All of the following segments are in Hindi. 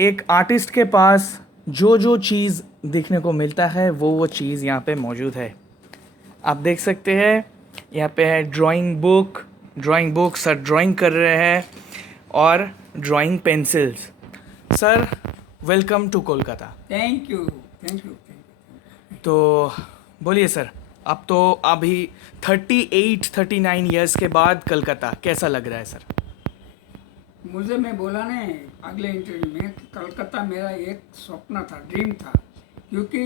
एक आर्टिस्ट के पास जो जो चीज़ देखने को मिलता है वो चीज़ यहाँ पे मौजूद है। आप देख सकते हैं यहाँ पे है ड्राइंग बुक सर ड्राइंग कर रहे हैं और drawing pencils. Sir welcome to Kolkata. Thank you. तो बोलिए सर, अब तो अभी 39 ईयर्स के बाद कलकत्ता कैसा लग रहा है सर? मैं बोला ना अगले इंटरव्यू में कि कलकत्ता मेरा एक सपना था, ड्रीम था, क्योंकि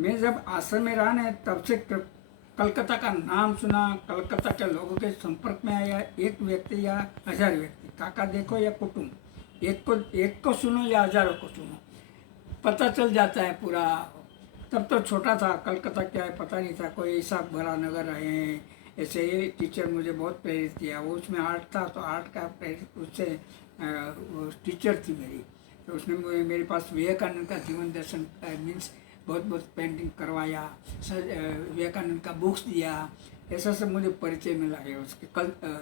मैं जब आश्रम में रहा ना तब से कलकत्ता का नाम सुना, कलकत्ता के लोगों के संपर्क में आया। एक व्यक्ति या 1000 व्यक्ति, काका देखो या कुटुंब, एक को सुनो या हजारों को सुनो, पता चल जाता है पूरा। तब तो छोटा था, कलकत्ता क्या है पता नहीं था। कोई ऐसा बड़ा नगर रहे हैं, ऐसे ही टीचर मुझे बहुत प्रेरित किया। वो उसमें आर्ट था तो आर्ट का प्रेरित उससे टीचर थी मेरी, तो उसने मेरे पास विवेकानंद का जीवन दर्शन मीन्स बहुत पेंटिंग करवाया, विवेकानंद का बुक्स दिया, ऐसा सब मुझे परिचय मिला है। उसके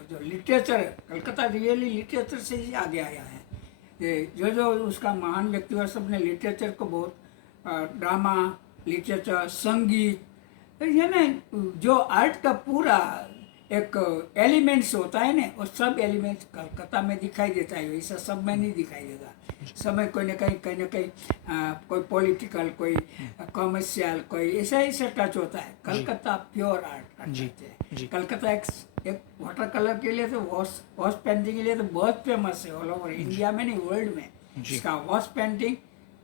जो लिटरेचर है, कलकत्ता रियली लिटरेचर से ही आगे आया है। जो उसका महान व्यक्ति हुआ सबने लिटरेचर को बहुत, ड्रामा, लिटरेचर, संगीत, ये ना जो आर्ट का पूरा एक एलिमेंट्स होता है ना, वो सब एलिमेंट्स कलकत्ता में दिखाई देता है। वैसा सब में नहीं दिखाई देगा। सब में कोई ना कहीं कोई पॉलिटिकल, कोई कॉमर्शियल, कोई ऐसा टच होता है। कलकत्ता प्योर आर्ट का टच है। कलकत्ता एक वाटर कलर के लिए तो वॉश पेंटिंग के लिए तो बहुत फेमस है, ऑल ओवर इंडिया में नहीं वर्ल्ड में। इसका वॉश पेंटिंग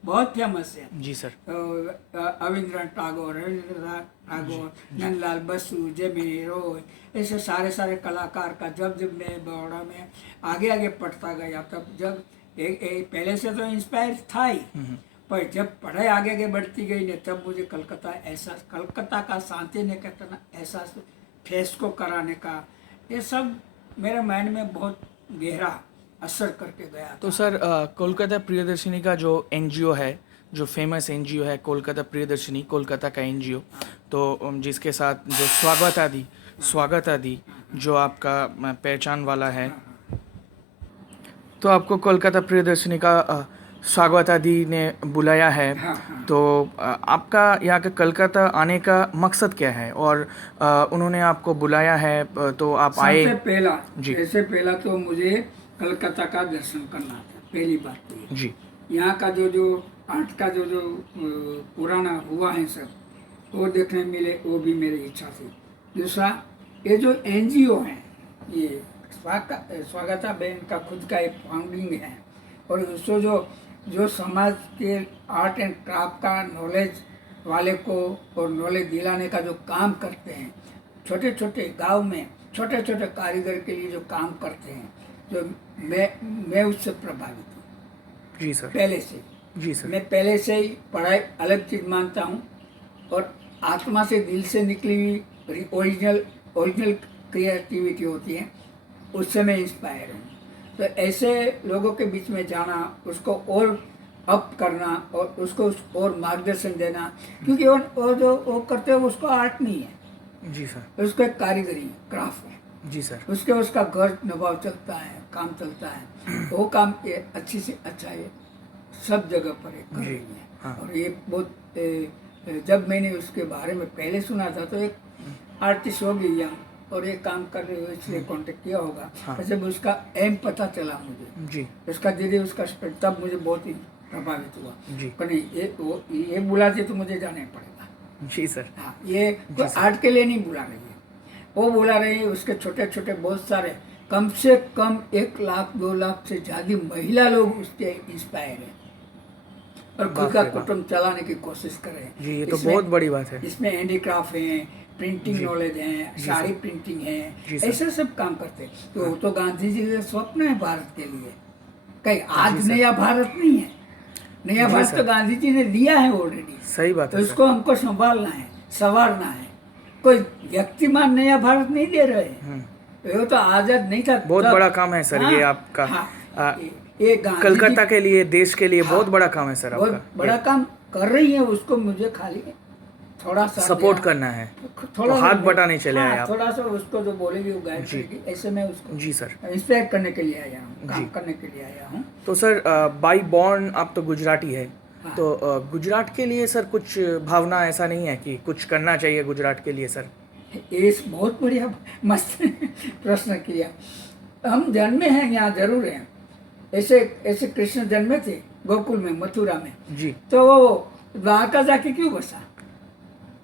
बहुत फेमस है। जी सर। रविंद्रनाथ टैगोर, नंदलाल बसु, जेमिनी रॉय, ऐसे सारे कलाकार का जब मैं बड़ौदा में आगे पढ़ता गया, तब जब पहले से तो इंस्पायर था ही, पर जब पढ़ाई आगे बढ़ती गई ने तब मुझे कलकत्ता का शांति निकेतन एहसास, फेस को कराने का, ये सब मेरे माइंड में बहुत गहरा असर करके गया। तो सर कोलकाता प्रियदर्शनी का जो एनजीओ है, जो फेमस एनजीओ है कोलकाता प्रियदर्शनी, कोलकाता का एनजीओ, तो जिसके साथ जो स्वागत आदि जो आपका पहचान वाला है, तो आपको कोलकाता प्रियदर्शनी का स्वागत आदि ने बुलाया है। तो आपका यहाँ के कलकत्ता आने का मकसद क्या है और उन्होंने आपको बुलाया है तो आप आए? सबसे पहला तो मुझे कलकत्ता का दर्शन करना था, पहली बात तो ये। जी। यहाँ का जो आर्ट का जो पुराना हुआ है सब, वो देखने मिले, वो भी मेरी इच्छा थी। दूसरा, ये जो एनजीओ है, ये स्वागता बहन का खुद का एक फाउंडिंग है, और उसको जो समाज के आर्ट एंड क्राफ्ट का नॉलेज वाले को और नॉलेज दिलाने का जो काम करते हैं, छोटे गांव में छोटे कारीगर के लिए जो काम करते हैं, जो मैं उससे प्रभावित हूँ। जी सर। पहले से। जी सर। मैं पहले से ही पढ़ाई अलग चीज मानता हूँ, और आत्मा से, दिल से निकली हुई ओरिजिनल क्रिएटिविटी होती है, उससे मैं इंस्पायर हूँ। तो ऐसे लोगों के बीच में जाना, उसको और अप करना और उसको और मार्गदर्शन देना, क्योंकि वो जो वो करते हैं उसको आर्ट नहीं है। जी सर। उसको एक कारीगरी, क्राफ्ट है। जी सर। उसका घर नभाव चलता है, काम चलता है, वो काम ये अच्छी से अच्छा है, सब जगह पर कर रही है। हाँ। और ये बहुत, जब मैंने उसके बारे में पहले सुना था तो एक आर्टिस्ट होगी यहाँ और ये काम कर रहे हो, इसलिए कांटेक्ट किया होगा। हाँ। जब उसका एम पता चला मुझे, जी, उसका धीरे उसका स्प्रेड, तब मुझे बहुत ही प्रभावित हुआ। जी। पर नहीं, ये बुलाते तो मुझे जाना ही पड़ेगा। जी सर। हाँ, ये तो आर्ट के लिए नहीं बुला रही है, वो बुला रही है उसके छोटे बहुत सारे, कम से कम 1 लाख 2 लाख से ज्यादा महिला लोग उसके इंस्पायर है और खुद का कुटुंब चलाने की कोशिश कर रहे हैं। जी, ये तो बहुत बड़ी बात है। इसमें हैंडीक्राफ्ट है, प्रिंटिंग नॉलेज है, साड़ी प्रिंटिंग है, ऐसे सब काम करते हैं। तो वो तो गांधी जी का स्वप्न है भारत के लिए। कहीं आज नया भारत नहीं है, नया भारत तो गांधी जी ने दिया है ऑलरेडी। सही बात है। तो इसको हमको संभालना है, संवारना है। कोई व्यक्तिमान नया भारत नहीं दे रहे हैं, वो तो आजाद नहीं था। बहुत बड़ा काम है सर। हाँ, ये आपका। हाँ, ये कलकत्ता के लिए, देश के लिए बहुत बड़ा काम है सर। बहुत बड़ा काम कर रही है, उसको मुझे खाली थोड़ा सा सपोर्ट दिया, करना है, थोड़ा तो हाथ सा- बटाने चले हाँ, आए आप। थोड़ा सा उसको जो बोलेगी वो गाइड जी। करेगी, ऐसे मैं उसको जी सर। इंस्पायर करने के लिए आया हूँ, काम जी। करने के लिए आया हूँ। तो सर बाई बॉर्न आप तो गुजराती है, हाँ। तो गुजरात के लिए सर कुछ भावना ऐसा नहीं है कि कुछ करना चाहिए गुजरात के लिए सर? ये बहुत बढ़िया मस्त प्रश्न किया। हम जन्मे हैं यहाँ जरूर हैं, ऐसे ऐसे कृष्ण जन्मे थे गोकुल में, मथुरा में, जी तो वो द्वारका जाके क्यों बसा?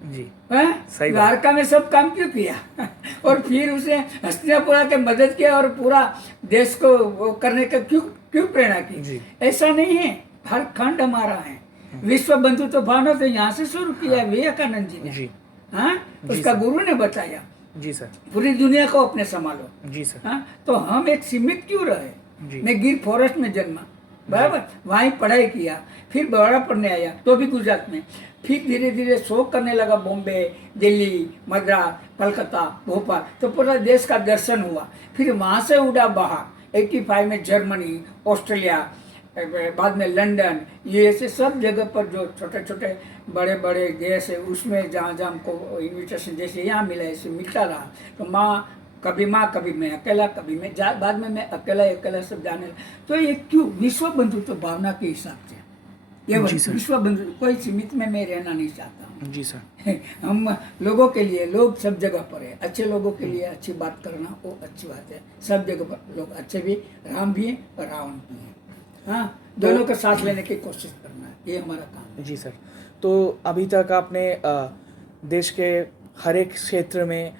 जी हैं? सही बात। द्वारका में सब काम क्यों किया? और फिर उसे हस्तिनापुर के मदद किया और पूरा देश को वो करने का क्यों क्यों प्रेरणा की? जी। ऐसा नहीं है, हर खंड हमारा है। विश्व बंधु तो भावना तो यहाँ से शुरू किया विवेकानंद जी ने। जी हाँ, जी उसका सर। गुरु ने बताया जी सर। पूरी दुनिया को अपने संभालो। जी सर। हाँ, तो हम एक सीमित क्यों रहे? जी। मैं गिर फॉरेस्ट में जन्मा, बराबर, वहीं पढ़ाई किया, फिर बड़ा पढ़ने आया तो भी गुजरात में, फिर धीरे धीरे शो करने लगा बॉम्बे, दिल्ली, मद्रास, कलकत्ता, भोपाल, तो पूरा देश का दर्शन हुआ। फिर वहाँ से उड़ा बाहर 85 में जर्मनी, ऑस्ट्रेलिया, बाद में लंदन, यूएसए, सब जगह पर जो छोटे छोटे बड़े बड़े देश है उसमें जहाँ जहाँ हमको इन्विटेशन जैसे यहाँ मिला ऐसे मिलता रहा। तो कभी मैं अकेला, कभी मैं बाद में मैं अकेला सब जाने लगा। तो ये क्यों? विश्व बंधुत्व भावना के हिसाब से ये जी सर। विश्व बंधु, कोई सीमित में मैं रहना नहीं चाहता हूँ। जी सर। हम लोगों के लिए, लोग सब जगह पर है, अच्छे लोगों के लिए अच्छी बात करना वो अच्छी बात है। सब जगह पर लोग अच्छे भी, राम भी है और रावण भी है। हाँ, दोनों का साथ लेने की कोशिश करना, ये हमारा काम है। जी सर। तो अभी तक आपने देश के हर एक क्षेत्र में,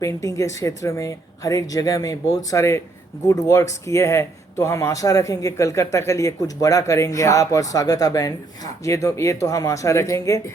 पेंटिंग के क्षेत्र में, हर एक जगह में बहुत सारे गुड वर्क्स किए हैं, तो हम आशा रखेंगे कलकत्ता के लिए कुछ बड़ा करेंगे हाँ, आप और स्वागता बहन। हाँ। ये तो हम आशा रखेंगे।